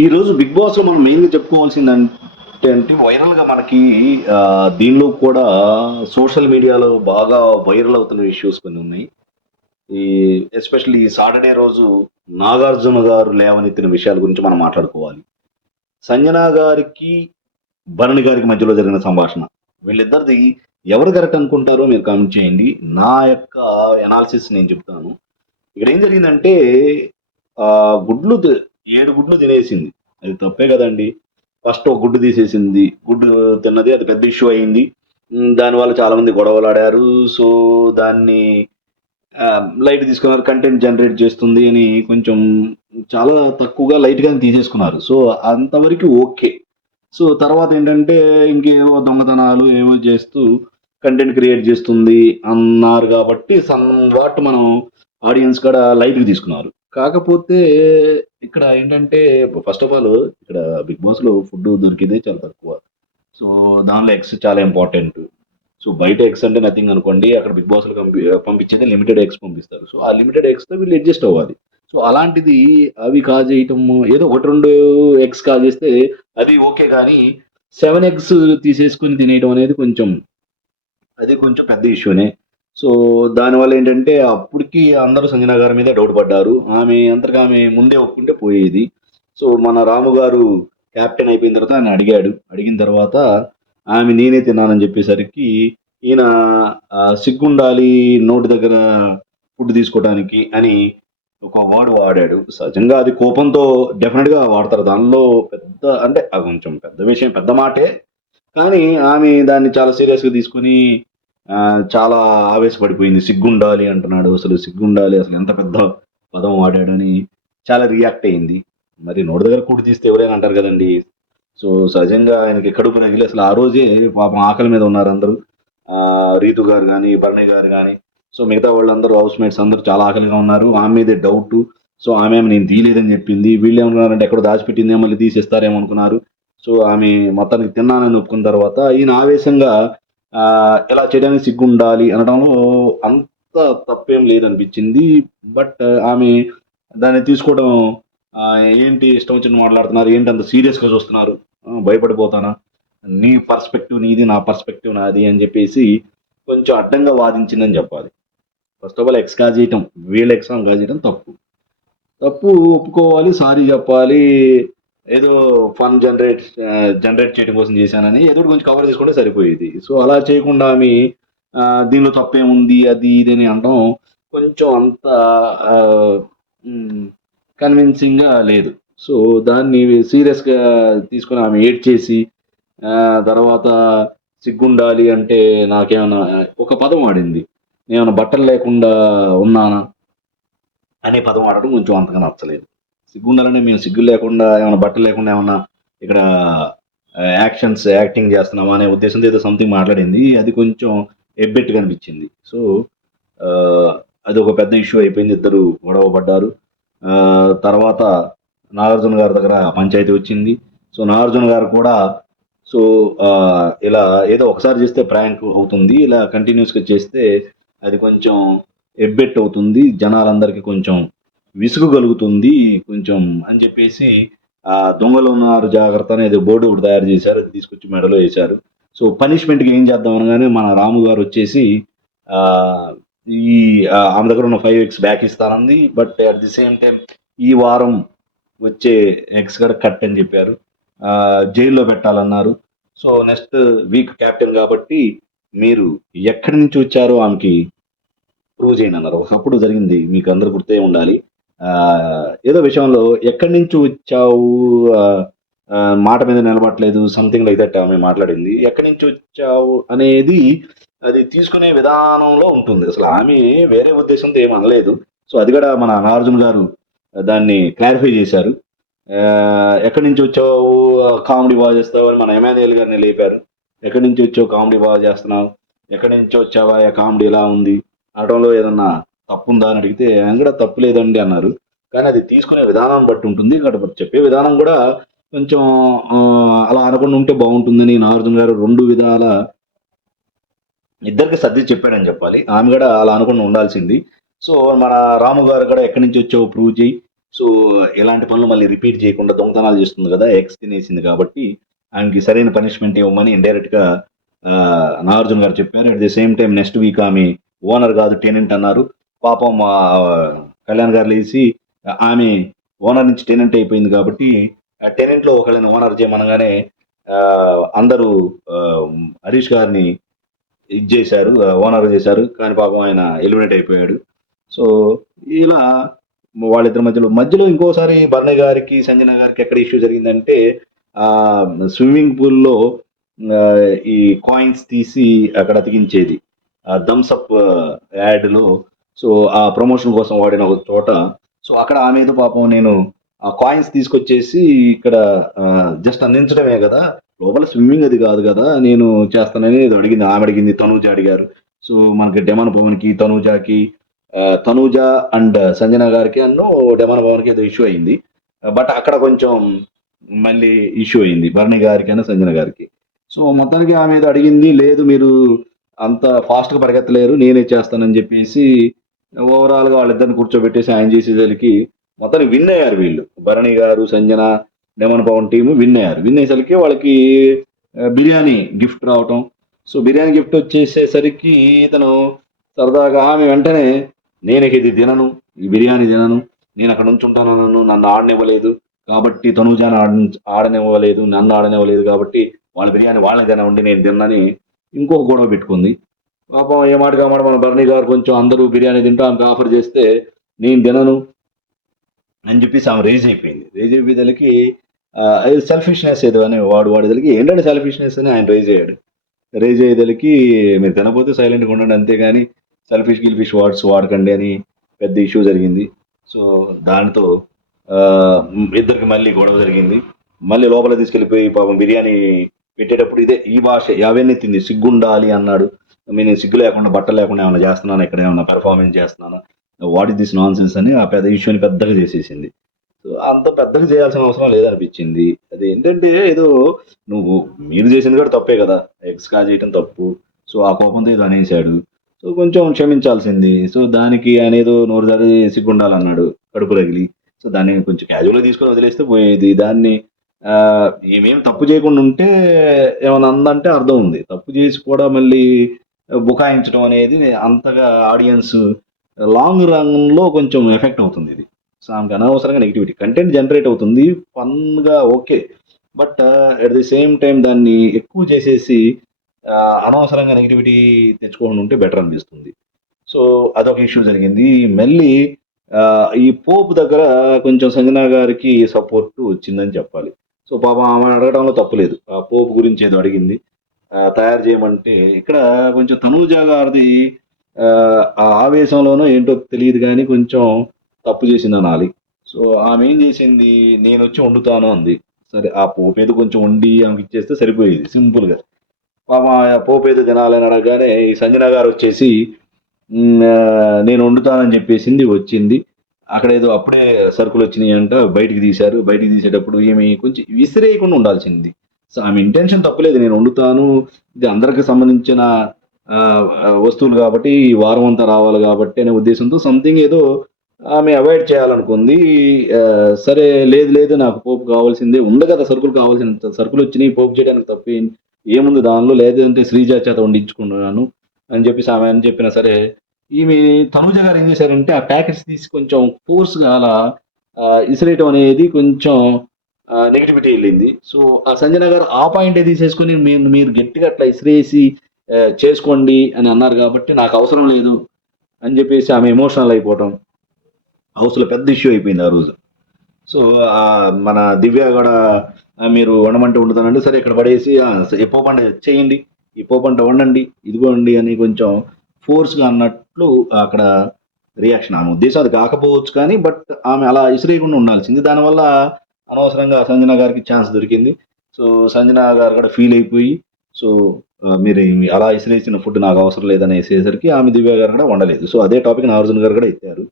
ఈరోజు బిగ్ బాస్లో మనం మెయిన్గా చెప్పుకోవాల్సింది అంటే అంటే వైరల్గా మనకి దీనిలో కూడా సోషల్ మీడియాలో బాగా వైరల్ అవుతున్న ఇష్యూస్ కొన్ని ఉన్నాయి. ఈ ఎస్పెషల్లీ సాటర్డే రోజు నాగార్జున గారు లేవనెత్తిన విషయాల గురించి మనం మాట్లాడుకోవాలి. సంజన గారికి భరణి గారికి మధ్యలో జరిగిన సంభాషణ. వీళ్ళిద్దరిది ఎవరు కరెక్ట్ అనుకుంటారో మీరు కామెంట్ చేయండి. నా యొక్క ఎనాలిసిస్ నేను చెప్తాను. ఇక్కడ ఏం జరిగిందంటే గుడ్లు ఏడు గుడ్లు తినేసింది. అది తప్పే కదండి. ఫస్ట్ ఒక గుడ్డు తీసేసింది. గుడ్డు తిన్నది అది పెద్ద ఇష్యూ అయింది. దాని దానివల్ల చాలామంది గొడవలు ఆడారు సో దాన్ని లైట్ తీసుకున్నారు. కంటెంట్ జనరేట్ చేస్తుంది అని కొంచెం చాలా తక్కువగా లైట్గా తీసేసుకున్నారు. సో అంతవరకు ఓకే. సో తర్వాత ఏంటంటే ఇంకేవో దొంగతనాలు ఏవో చేస్తూ కంటెంట్ క్రియేట్ చేస్తుంది అన్నారు కాబట్టి సమ్ వాట్ మనం ఆడియన్స్ కూడా లైట్కి తీసుకున్నారు. కాకపోతే ఇక్కడ ఏంటంటే ఫస్ట్ ఆఫ్ ఆల్ ఇక్కడ బిగ్ బాస్లో ఫుడ్ దొరికేదే చాలా తక్కువ. సో దానిలో ఎగ్స్ చాలా ఇంపార్టెంట్ సో బయట ఎగ్స్ అంటే నథింగ్ అనుకోండి అక్కడ బిగ్ బాస్లో పంపి పంపించేది లిమిటెడ్ ఎగ్స్ పంపిస్తారు. సో ఆ లిమిటెడ్ ఎగ్స్తో వీళ్ళు అడ్జస్ట్ అవ్వాలి. సో అలాంటిది అవి కాజేయటం ఏదో ఒకటి రెండు ఎగ్స్ కాజేస్తే అది ఓకే కానీ సెవెన్ ఎగ్స్ తీసేసుకుని తినేయడం అనేది కొంచెం అది కొంచెం పెద్ద ఇష్యూనే సో దానివల్ల ఏంటంటే అప్పటికి అందరూ సంజన గారి మీద డౌట్ పడ్డారు. ఆమె అంతగా ఆమె ముందే ఒప్పుకుంటే పోయేది. సో మన రాము గారు క్యాప్టెన్ అయిపోయిన తర్వాత ఆయన అడిగాడు. అడిగిన తర్వాత ఆమె నేనే తిన్నానని చెప్పేసరికి ఈయన సిగ్గుండాలి నోటి దగ్గర ఫుడ్ తీసుకోవడానికి అని ఒక వర్డ్ వాడాడు. సహజంగా అది కోపంతో డెఫినెట్గా వాడతారు. దానిలో పెద్ద అంటే కొంచెం పెద్ద విషయం పెద్ద మాటే. కానీ ఆమె దాన్ని చాలా సీరియస్గా తీసుకుని చాలా ఆవేశపడిపోయింది. సిగ్గుండాలి అంటున్నాడు అసలు సిగ్గుండాలి అసలు ఎంత పెద్ద పదం వాడాడని చాలా రియాక్ట్ అయింది. మరి నోటి దగ్గర కూడి తీస్తే ఎవరైనా అంటారు కదండి. సో సహజంగా ఆయనకి కడుపు రగిలి అసలు ఆ రోజే పాపం ఆకలి మీద ఉన్నారు అందరూ. రీతు గారు కానీ భరణి గారు కానీ సో మిగతా వాళ్ళందరూ హౌస్ మేట్స్ అందరూ చాలా ఆకలిగా ఉన్నారు. ఆమె మీదే డౌట్ సో ఆమె నేను తీయలేదని చెప్పింది. వీళ్ళు ఏమనుకున్నారంటే ఎక్కడ దాచిపెట్టింది మళ్ళీ తీసేస్తారేమో అనుకున్నారు. సో ఆమె మొత్తానికి తిన్నానని ఒప్పుకున్న తర్వాత ఈయన ఆవేశంగా ఇలా చేయడానికి సిగ్గుండాలి అనడంలో అంత తప్పేం లేదనిపించింది. బట్ ఆమె దాన్ని తీసుకోవడం ఏంటి ఇష్టం వచ్చిన మాట్లాడుతున్నారు ఏంటి అంత సీరియస్గా చూస్తున్నారు భయపడిపోతానా? నీ పర్స్పెక్టివ్ నీది నా పర్స్పెక్టివ్ నాది అని చెప్పేసి కొంచెం అడ్డంగా వాదించిందని చెప్పాలి. ఫస్ట్ ఆఫ్ ఆల్ ఎక్స్ కాజేయటం వీళ్ళ ఎక్సామ్ కాజేయటం తప్పు. తప్పు ఒప్పుకోవాలి సారీ చెప్పాలి ఏదో ఫన్ జనరేట్ జనరేట్ చేయడం కోసం చేశానని ఏదో కొంచెం కవర్ చేసుకుంటే సరిపోయేది. సో అలా చేయకుండా ఆమె దీనిలో తప్పేముంది అది ఇది అని అనడం కొంచెం అంత కన్విన్సింగ్గా లేదు. సో దాన్ని సీరియస్గా తీసుకుని ఆమె ఏడ్ చేసి తర్వాత సిగ్గుండాలి అంటే నాకేమైనా ఒక పదం ఆడింది. నేను బట్టలు లేకుండా ఉన్నానా? అనే పదం ఆడటం కొంచెం అంతగా నచ్చలేదు. సిగ్గుండాలంటే మేము సిగ్గు లేకుండా ఏమైనా బట్టలు లేకుండా ఏమైనా ఇక్కడ యాక్షన్స్ యాక్టింగ్ చేస్తున్నామా అనే ఉద్దేశంతో ఏదో సంథింగ్ మాట్లాడింది. అది కొంచెం ఎబ్బెట్టు అనిపించింది. సో అది ఒక పెద్ద ఇష్యూ అయిపోయింది. ఇద్దరు గొడవ పడ్డారు. తర్వాత నాగార్జున గారి దగ్గర పంచాయతీ వచ్చింది. సో నాగార్జున గారు కూడా సో ఇలా ఏదో ఒకసారి చేస్తే ప్రాంక్ అవుతుంది. ఇలా కంటిన్యూస్గా చేస్తే అది కొంచెం ఎబ్బెట్ అవుతుంది. జనాలందరికీ కొంచెం విసుగు కలుగుతుంది కొంచెం అని చెప్పేసి ఆ దొంగలు ఉన్నారు జాగ్రత్త అనేది బోర్డు ఒకటి తయారు చేశారు. అది తీసుకొచ్చి మెడలో వేశారు. సో పనిష్మెంట్కి ఏం చేద్దాం అనగానే మన రాము గారు వచ్చేసి ఈ ఆమె దగ్గర ఉన్న five X back ఇస్తానంది. But at the same time ఈ వారం వచ్చే ఎక్స్ కూడా కట్ అని చెప్పారు. జైల్లో పెట్టాలన్నారు. సో నెక్స్ట్ వీక్ క్యాప్టెన్ కాబట్టి మీరు ఎక్కడి నుంచి వచ్చారో ఆమెకి ప్రూవ్ చేయండి అన్నారు. ఒకప్పుడు జరిగింది. మీకు అందరు గుర్తే ఉండాలి. ఏదో విషయంలో ఎక్కడి నుంచి వచ్చావు? మాట మీద నిలబడలేదు సంథింగ్ లైక్ దట్ ఆమె మాట్లాడింది. ఎక్కడి నుంచి వచ్చావు అనేది అది తీసుకునే విధానంలో ఉంటుంది. అసలు ఆమె వేరే ఉద్దేశంతో ఏం అనలేదు. సో అది కూడా మన నాగార్జున గారు దాన్ని క్లారిఫై చేశారు. ఎక్కడి నుంచి వచ్చావు? కామెడీ బాగా చేస్తావు అని మన ఎమాన్యుయల్ గారిని లేపారు. ఎక్కడి నుంచి వచ్చావు? కామెడీ బాగా చేస్తున్నావు. ఎక్కడి నుంచి వచ్చావా? ఆ కామెడీ ఎలా ఉంది? ఆటంలో ఏదన్నా తప్పు ఉందా అని అడిగితే ఆయన కూడా తప్పు లేదండి అన్నారు. కానీ అది తీసుకునే విధానం బట్టి ఉంటుంది. ఇక్కడ చెప్పే విధానం కూడా కొంచెం అలా అనకుండా ఉంటే బాగుంటుందని నాగార్జున గారు రెండు విధాల ఇద్దరికి సర్ది చెప్పాడని చెప్పాలి. ఆమె కూడా అలా అనుకుండా ఉండాల్సింది. సో మన రాము గారు కూడా ఎక్కడి నుంచి వచ్చావు ప్రూవ్ చేయి. సో ఇలాంటి పనులు మళ్ళీ రిపీట్ చేయకుండా దొంగతనాలు చేస్తుంది కదా ఎక్స్ తినేసింది కాబట్టి ఆమెకి సరైన పనిష్మెంట్ ఇవ్వమని ఇండైరెక్ట్గా నాగార్జున గారు చెప్పారు. At the same time next week ఆమె ఓనర్ కాదు టెనెంట్ అన్నారు. పాపం కళ్యాణ్ గారు లేచి ఆమె ఓనర్ నుంచి టెనెంట్ అయిపోయింది కాబట్టి టెనెంట్లో ఒకళ్ళని ఓనర్ చేయమనగానే అందరూ హరీష్ గారిని ఇది చేశారు ఓనర్ చేశారు కానీ పాపం ఆయన ఎలిమినేట్ అయిపోయాడు. సో ఇలా వాళ్ళిద్దరి మధ్యలో మధ్యలో ఇంకోసారి బర్ణ గారికి సంజన గారికి ఎక్కడ ఇష్యూ జరిగిందంటే స్విమ్మింగ్ పూల్లో ఈ కాయిన్స్ తీసి అక్కడ అతికించేది. Thums Up Thums Up so ఆ ప్రమోషన్ కోసం వాడిన ఒక చోట సో అక్కడ ఆమె ఏదో పాపం నేను ఆ కాయిన్స్ తీసుకొచ్చేసి ఇక్కడ జస్ట్ అందించడమే కదా లోపల స్విమ్మింగ్ అది కాదు కదా నేను చేస్తానని ఏదో అడిగింది ఆమె అడిగింది తనూజ అడిగారు. సో మనకి డెమాన్ భవన్కి తనూజాకి తనూజ అండ్ సంజన గారికి అన్నో డెమాన్ భవన్కి ఏదో ఇష్యూ అయింది. బట్ అక్కడ కొంచెం మళ్ళీ ఇష్యూ అయింది భరణి గారికి అయినా సంజన గారికి. సో మొత్తానికి ఆమె ఏదో అడిగింది లేదు మీరు అంత ఫాస్ట్గా పరిగెత్తలేరు నేనే చేస్తానని చెప్పేసి ఓవరాల్గా వాళ్ళిద్దరిని కూర్చోబెట్టేసి ఆయన చేసేసరికి మొత్తానికి విన్ అయ్యారు వీళ్ళు. భరణి గారు Sanjana demon Pavan team win అయ్యారు. విన్ అయ్యేసరికి వాళ్ళకి బిర్యానీ గిఫ్ట్ రావటం. సో బిర్యానీ గిఫ్ట్ వచ్చేసేసరికి ఇతను సరదాగా ఆమె వెంటనే నేను ఇది తినను ఈ బిర్యానీ తినను నేను అక్కడ నుంచి ఉంటాను నన్ను నన్ను ఆడనివ్వలేదు కాబట్టి తనుజాను ఆడ ఆడనివ్వలేదు నన్ను ఆడనివ్వలేదు కాబట్టి వాళ్ళ బిర్యానీ వాళ్ళని తినవండి నేను తిన్నని ఇంకొక గొడవ పెట్టుకుంది. పాపం ఏ మాట కామాట మన భరణి గారు కొంచెం అందరూ బిర్యానీ తింటూ ఆమెకు ఆఫర్ చేస్తే నేను తినను అని చెప్పేసి ఆమె రేజ్ అయిపోయింది. రేజ్ అయిపోయేదలకి సెల్ఫిష్నెస్ ఏదో అని వాడు వాడేదలకి ఏంటంటే సెల్ఫిష్నెస్ అని ఆయన రేజ్ అయ్యాడు. రేజ్ అయ్యేదలకి మీరు తినపోతే సైలెంట్గా ఉండండి అంతేగాని సెల్ఫిష్ గిల్ఫిష్ వాడ్స్ వాడకండి అని పెద్ద ఇష్యూ జరిగింది. సో దానితో ఇద్దరికి మళ్ళీ గొడవ జరిగింది. మళ్ళీ లోపల తీసుకెళ్ళిపోయి పాపం బిర్యానీ పెట్టేటప్పుడు ఇదే ఈ భాష యావెన్నెత్తింది సిగ్గుండాలి అన్నాడు. నేను సిగ్గు లేకుండా బట్టలు లేకుండా ఏమైనా చేస్తున్నాను? ఇక్కడ ఏమైనా పెర్ఫార్మెన్స్ చేస్తున్నాను? What is this nonsense అని ఆ పెద్ద ఇష్యూని పెద్దగా చేసేసింది. సో అంత పెద్దగా చేయాల్సిన అవసరం లేదనిపించింది. అది ఏంటంటే ఏదో నువ్వు మీరు చేసింది కూడా తప్పే కదా. ఎక్స్గా చేయటం తప్పు. సో ఆ కోపంతో ఇది అనేసాడు సో కొంచెం క్షమించాల్సింది. సో దానికి అనేదో ఏదో నోరు దారి సిగ్గుండాలన్నాడు కడుపు రగిలి. సో దాన్ని కొంచెం క్యాజువల్గా తీసుకొని వదిలేస్తే పోయేది. దాన్ని ఏమేమి ఏమేం తప్పు చేయకుండా ఉంటే ఏమైనా అందంటే అర్థం ఉంది. తప్పు చేసి కూడా మళ్ళీ బుకాయించడం అనేది అంతగా ఆడియన్స్ లాంగ్ రన్లో కొంచెం ఎఫెక్ట్ అవుతుంది ఇది. సో ఆమెకి అనవసరంగా నెగిటివిటీ. కంటెంట్ జనరేట్ అవుతుంది. ఫన్గా okay. But at the same time దాన్ని ఎక్కువ చేసేసి అనవసరంగా నెగిటివిటీ తెచ్చుకోకుండా ఉంటే బెటర్ అనిపిస్తుంది. సో అదొక ఇష్యూ జరిగింది. మళ్ళీ ఈ పోపు దగ్గర కొంచెం సంజనా గారికి సపోర్ట్ వచ్చిందని చెప్పాలి. సో పాపం ఆమె అడగడంలో తప్పులేదు. ఆ పోపు గురించి ఏదో అడిగింది. తయారు చేయమంటే ఇక్కడ కొంచెం తనూజా గారిది ఆ, ఆ ఆవేశంలోనో ఏంటో తెలియదు కానీ కొంచెం తప్పు చేసింది అనాలి సో ఆమె ఏం చేసింది? నేను వచ్చి వండుతాను అంది. సరే ఆ పోపు ఏదో కొంచెం వండి ఆమెకి ఇచ్చేస్తే సరిపోయేది సింపుల్గా. పాప ఆ పోపు ఏదో తినాలని అడగగానే ఈ సంజన గారు వచ్చేసి నేను వండుతానని చెప్పేసింది వచ్చింది. అక్కడ ఏదో అప్పుడే సరుకులు వచ్చినాయి అంట బయటికి తీశారు. బయటికి తీసేటప్పుడు ఏమి కొంచెం విసిరేయకుండా ఉండాల్సింది. సో ఆమె ఇంటెన్షన్ తప్పులేదు. నేను వండుతాను. ఇది అందరికి సంబంధించిన వస్తువులు కాబట్టి ఈ వారం అంతా రావాలి కాబట్టి అనే ఉద్దేశంతో సంథింగ్ ఏదో ఆమె అవాయిడ్ చేయాలనుకుంది. సరే లేదు లేదు నాకు పోపు కావాల్సిందే. ఉంది కదా సరుకులు కావాల్సిన సరుకులు వచ్చినాయి. పోపు చేయడానికి తప్పి ఏముంది దానిలో? లేదంటే శ్రీజ చేత వండించుకున్నాను అని చెప్పేసి ఆమె అని చెప్పినా సరే ఈమె తనుజ గారు ఏం చేశారంటే ఆ ప్యాకెట్స్ తీసి కొంచెం ఫోర్స్గా అలా ఇసిరేయటం అనేది కొంచెం నెగిటివిటీ వెళ్ళింది. సో ఆ సంజన గారు ఆ పాయింట్ తీసేసుకుని మీరు మీరు గట్టిగా అట్లా ఇసిరేసి చేసుకోండి అని అన్నారు కాబట్టి నాకు అవసరం లేదు అని చెప్పేసి ఆమె ఎమోషనల్ అయిపోవటం హౌస్లో పెద్ద ఇష్యూ అయిపోయింది ఆ రోజు. సో మన దివ్య కూడా మీరు వండమంటే వండుతానంటే సరే ఇక్కడ పడేసి ఎప్పో పంట ఈ చేయండి ఈ పోపంట వండండి ఇదిగోండి అని కొంచెం ఫోర్స్గా అన్నట్లు అక్కడ రియాక్షన్ ఆమె ఉద్దేశం అది కాకపోవచ్చు కానీ బట్ ఆమె అలా ఇసిరేయకుండా ఉండాల్సింది. దానివల్ల అనవసరంగా సంజన గారికి ఛాన్స్ దొరికింది. సో సంజన గారు కూడా ఫీల్ అయిపోయి సో మీరు అలా ఇసిరేసిన ఫుడ్ నాకు అవసరం లేదని వేసేసరికి ఆమె దివ్య గారు కూడా వండలేదు. సో అదే టాపిక్ నాగార్జున గారు కూడా ఎత్తారు.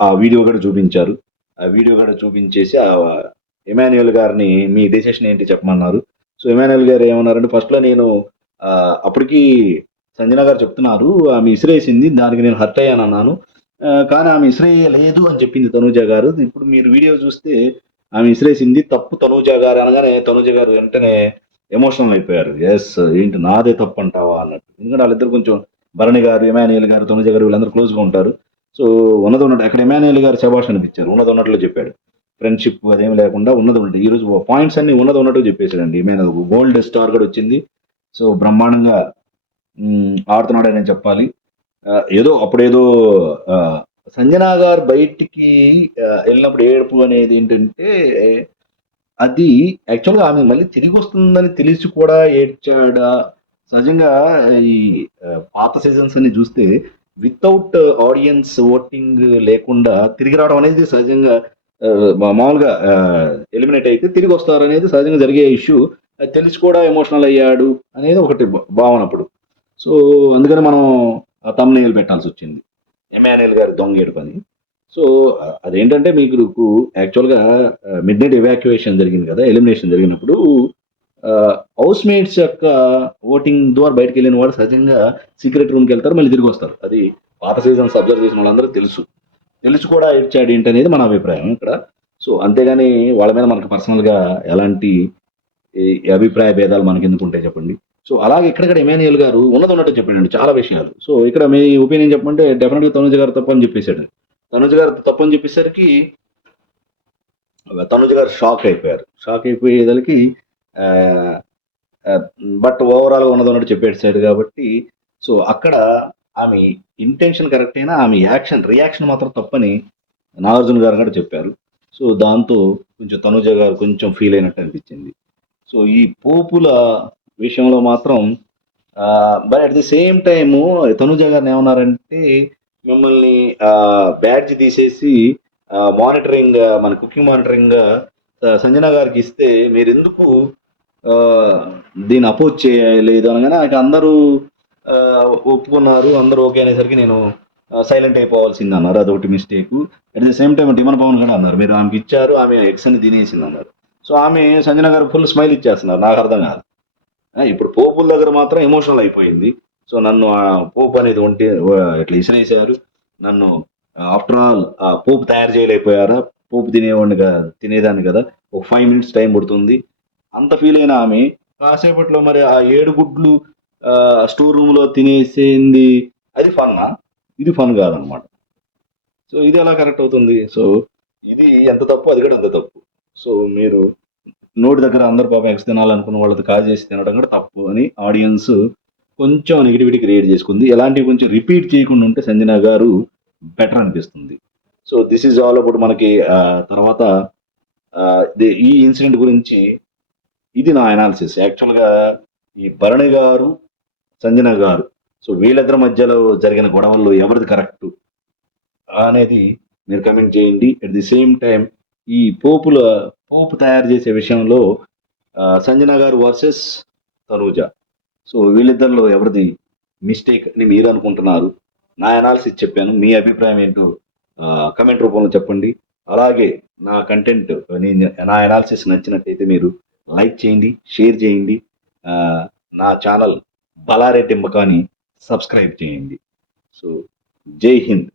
ఆ, వీడియో కూడా చూపించారు. ఆ వీడియో కూడా చూపించేసి ఆ ఎమాన్యుయల్ గారిని మీ డెసిషన్ ఏంటి చెప్పమన్నారు. సో ఎమాన్యుయల్ గారు ఏమన్నారంటే ఫస్ట్లో నేను అప్పటికి సంజన గారు చెప్తున్నారు ఆమె ఇసిరేసింది దానికి నేను హర్ట్ అయ్యాను అన్నాను కానీ ఆమె ఇసిరేయలేదు అని చెప్పింది తనూజ గారు. ఇప్పుడు మీరు వీడియో చూస్తే ఆమె విసిరేసింది. తప్పు తనూజ గారు అనగానే తనూజ గారు వెంటనే ఎమోషనల్ అయిపోయారు. ఎస్ ఏంటి నాదే తప్పు అంటావా అన్నట్టు. ఎందుకంటే వాళ్ళిద్దరు కొంచెం భరణి గారు ఎమాన్యుయల్ గారు తనుజ గారు వీళ్ళందరూ క్లోజ్గా ఉంటారు. సో ఉన్నది ఉన్నట్టు అక్కడ ఎమాన్యుయల్ గారు శభాష్ అనిపించారు ఉన్నది ఉన్నట్లు చెప్పాడు. ఫ్రెండ్షిప్ అదేం లేకుండా ఉన్నది ఉన్నట్టు ఈరోజు పాయింట్స్ అన్ని ఉన్నది ఉన్నట్టు చెప్పేశాడండి. ఏమైనా గోల్డ్ స్టార్ కూడా వచ్చింది. సో బ్రహ్మాండంగా ఆడుతున్నాడని చెప్పాలి. ఏదో అప్పుడేదో సంజనా గారు బయటికి వెళ్ళినప్పుడు ఏడుపు అనేది ఏంటంటే అది యాక్చువల్గా ఆమె మళ్ళీ తిరిగి వస్తుందని తెలిసి కూడా ఏడ్చాడా? సహజంగా ఈ పాత సీజన్స్ అన్ని చూస్తే వితౌట్ ఆడియన్స్ ఓటింగ్ లేకుండా తిరిగి రావడం అనేది సహజంగా మామూలుగా ఎలిమినేట్ అయితే తిరిగి వస్తారు అనేది సహజంగా జరిగే ఇష్యూ. అది తెలిసి కూడా ఎమోషనల్ అయ్యాడు అనేది ఒకటి భావన అప్పుడు. సో అందుకని మనం తమ్ముని పెట్టాల్సి వచ్చింది. ఎమాన్యుయల్ గారి దొంగ పని సో అదేంటంటే మీకు యాక్చువల్గా మిడ్ నైట్ ఎవాక్యుయేషన్ జరిగింది కదా ఎలిమినేషన్ జరిగినప్పుడు హౌస్ మేట్స్ యొక్క ఓటింగ్ ద్వారా బయటకు వెళ్ళిన వాడు సహజంగా సీక్రెట్ రూమ్కి వెళ్తారు మళ్ళీ తిరిగి వస్తారు. అది పాత సీజన్స్ అబ్జర్వ్ చేసిన వాళ్ళందరూ తెలుసు. తెలుసు కూడా ఏడ్చాడు ఏంటి అనేది మన అభిప్రాయం ఇక్కడ. సో అంతేగాని వాళ్ళ మీద మనకు పర్సనల్గా ఎలాంటి ఈ అభిప్రాయ భేదాలు మనకి ఎందుకు ఉంటాయి చెప్పండి? సో అలాగే ఇక్కడ ఎమాన్యుయల్ గారు ఉన్నది ఉన్నట్టు చెప్పాడండి చాలా విషయాలు. సో ఇక్కడ మీ ఒపీనియన్ చెప్పంటే డెఫినెట్గా తనుజ్ గారు తప్పని చెప్పేశాడు. తనుజ గారు తప్పని చెప్పేసరికి తనుజ గారు షాక్ అయిపోయారు. షాక్ అయిపోయేదానికి బట్ ఓవరాల్ ఉన్నది ఉన్నట్టు చెప్పేసాడు కాబట్టి సో అక్కడ ఆమె ఇంటెన్షన్ కరెక్ట్ అయినా ఆమె యాక్షన్ రియాక్షన్ మాత్రం తప్పని నాగార్జున గారు కూడా చెప్పారు. సో దాంతో కొంచెం తనుజ గారు కొంచెం ఫీల్ అయినట్టు అనిపించింది. సో ఈ పోపుల విషయంలో మాత్రం but at the same time Tanuja గారిని ఏమన్నారంటే మిమ్మల్ని బ్యాడ్జ్ తీసేసి మానిటరింగ్ మన కుకింగ్ మానిటరింగ్ సంజన గారికి ఇస్తే మీరు ఎందుకు దీన్ని అపోజ్ చేయలేదు అనగానే నాకు అందరూ ఒప్పుకున్నారు అందరూ ఓకే అనేసరికి నేను సైలెంట్ అయిపోవాల్సింది అన్నారు. అదొకటి mistake at the same time demon Pavan కూడా అన్నారు. మీరు ఆమెకి ఇచ్చారు ఆమె ఎగ్స్ అని తినేసింది అన్నారు. సో ఆమె సంజన గారు ఫుల్ స్మైల్ ఇచ్చేస్తున్నారు. నాకు అర్థం కాదు. ఇప్పుడు పోపుల దగ్గర మాత్రం ఎమోషనల్ అయిపోయింది. సో నన్ను ఆ పోపు అనేది ఒంటి ఇట్లా ఇసిరేసారు నన్ను ఆఫ్టర్ ఆల్ ఆ పోపు తయారు చేయలేకపోయారా. పోపు తినేవాడిని కదా తినేదాన్ని కదా. ఒక ఫైవ్ మినిట్స్ టైం పడుతుంది. అంత ఫీల్ అయిన ఆమె కాసేపట్లో మరి ఆ ఏడు గుడ్లు స్టోర్ రూమ్లో తినేసింది. అది ఫన్నా ఇది ఫన్ కాదనమాట. సో ఇది ఎలా కరెక్ట్ అవుతుంది? సో ఇది ఎంత తప్పు అది కూడా అంత తప్పు. సో మీరు నోటి దగ్గర అందరు పాపం ఎక్స్ తినాలనుకున్న వాళ్ళది కాజ్ చేసి తినడం కూడా తప్పు అని ఆడియన్స్ కొంచెం నెగిటివిటీ క్రియేట్ చేసుకుంది. ఎలాంటివి కొంచెం రిపీట్ చేయకుండా ఉంటే సంజన గారు బెటర్ అనిపిస్తుంది. So this is all about మనకి తర్వాత ఈ ఇన్సిడెంట్ గురించి ఇది నా అనాలిసిస్ యాక్చువల్గా ఈ భరణి గారు సంజన గారు సో వీళ్ళిద్దరి మధ్యలో జరిగిన గొడవల్లో ఎవరిది కరెక్ట్ అనేది మీరు కమెంట్ చేయండి. అట్ ది సేమ్ టైం ఈ పోపుల పోపు తయారు చేసే విషయంలో సంజన గారు వర్సెస్ తనూజ. సో వీళ్ళిద్దరిలో ఎవరిది మిస్టేక్ అని మీరు అనుకుంటున్నారు? నా అనాలిసిస్ చెప్పాను. మీ అభిప్రాయం ఏంటో కమెంట్ రూపంలో చెప్పండి. అలాగే నా కంటెంట్ నేను నా అనాలిసిస్ నచ్చినట్టయితే మీరు లైక్ చేయండి షేర్ చేయండి. నా ఛానల్ బలారే టింబకాని సబ్స్క్రైబ్ చేయండి. సో జై హింద్.